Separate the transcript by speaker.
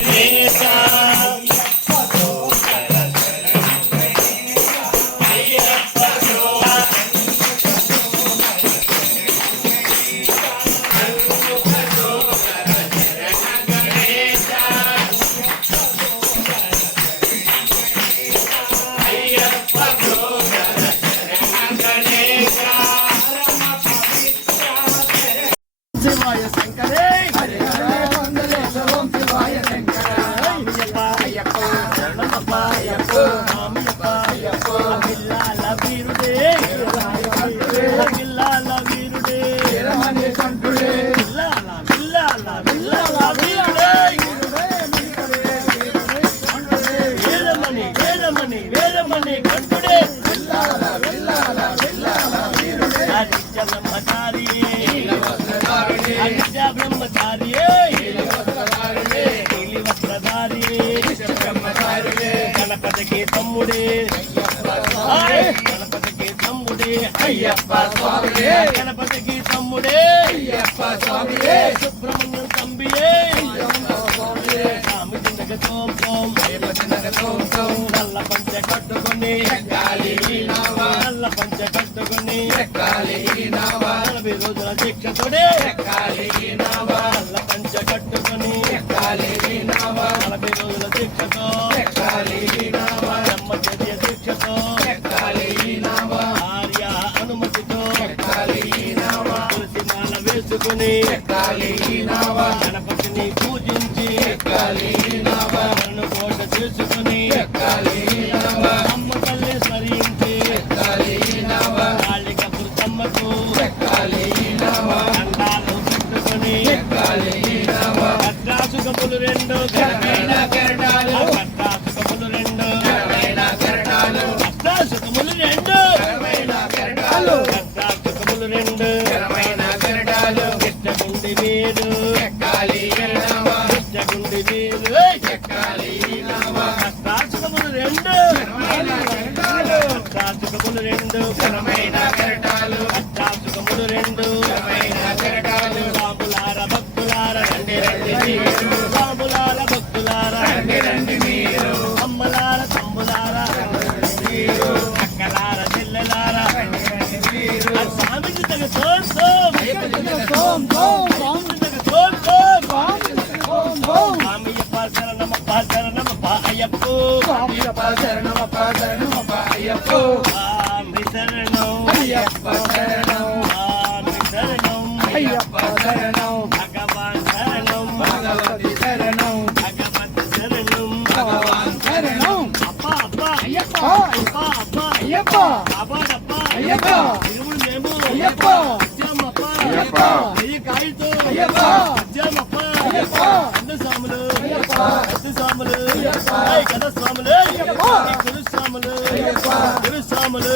Speaker 1: Yes, மாயப்போ மாயப்போ அகில்லால வீருடே அகில்லால வீருடே இரமணி கண்டு గణపతికి తమ్ముడే. గణపతికి తమ్ముడే.
Speaker 2: అయ్యప్ప స్వామి
Speaker 1: గణపతికి తమ్ముడే.
Speaker 2: అయ్యప్ప స్వామి
Speaker 1: సుబ్రహ్మణ్యం తంబియే. స్వామి చింతక తోం తోం. నల్ల పంచ కట్టుకుని.
Speaker 2: ఎక్కాలి
Speaker 1: నల్ల పంచ కట్టుకుని.
Speaker 2: ఎక్కాలి
Speaker 1: నలభై రోజుల దీక్షతోడే.
Speaker 2: ఎక్కాలి
Speaker 1: నల్ల పంచ కట్టుకుని.
Speaker 2: ఎక్కాలి
Speaker 1: నలభై రోజుల దీక్షతో. బ్రహ్మచర్య
Speaker 2: నావ
Speaker 1: ఆర్య అనుమతితో
Speaker 2: ఎక్కాలి. ఈ నావ
Speaker 1: తులసి మాల వేసుకుని గణపతిని పూజించి కోట చేసుకుని అమ్మ తల్లి స్మరించి కాళిక పురుషమ్మకు దండాలు పెట్టుకుని కట్టాసుకములు రెండు కృష్ణగుండి వీరు
Speaker 2: ఎక్కాలి ఈ నావ
Speaker 1: కట్టాసుకములు రెండు. కట్టాసుకములు రెండు.
Speaker 2: అయ్యప్ప.
Speaker 1: అయ్యప్ప
Speaker 2: శరణమప్ప శరణమప్ప అయ్యప్ప.
Speaker 1: స్వామి శరణం.
Speaker 2: అయ్యప్ప శరణం.
Speaker 1: స్వామి శరణం.
Speaker 2: అయ్యప్ప శరణం.
Speaker 1: భగవాన్ శరణం.
Speaker 2: భగవతి శరణం.
Speaker 1: భగవత్ శరణం.
Speaker 2: భగవాన్ శరణం.
Speaker 1: అప్ప అప్ప.
Speaker 2: అయ్యప్ప.
Speaker 1: అప్ప అప్ప.
Speaker 2: అయ్యప్ప.
Speaker 1: కాపాడప్ప
Speaker 2: అయ్యప్ప.
Speaker 1: ఇరువురు మేము.
Speaker 2: అయ్యప్ప.
Speaker 1: వచ్చామప్ప
Speaker 2: అయ్యప్ప.
Speaker 1: వెయ్యి కాయలతో.
Speaker 2: అయ్యప్ప.
Speaker 1: వచ్చామప్ప
Speaker 2: అయ్యప్ప.
Speaker 1: పెద్ద స్వాములు
Speaker 2: అయ్యప్ప.
Speaker 1: స్వాములు స్వాములు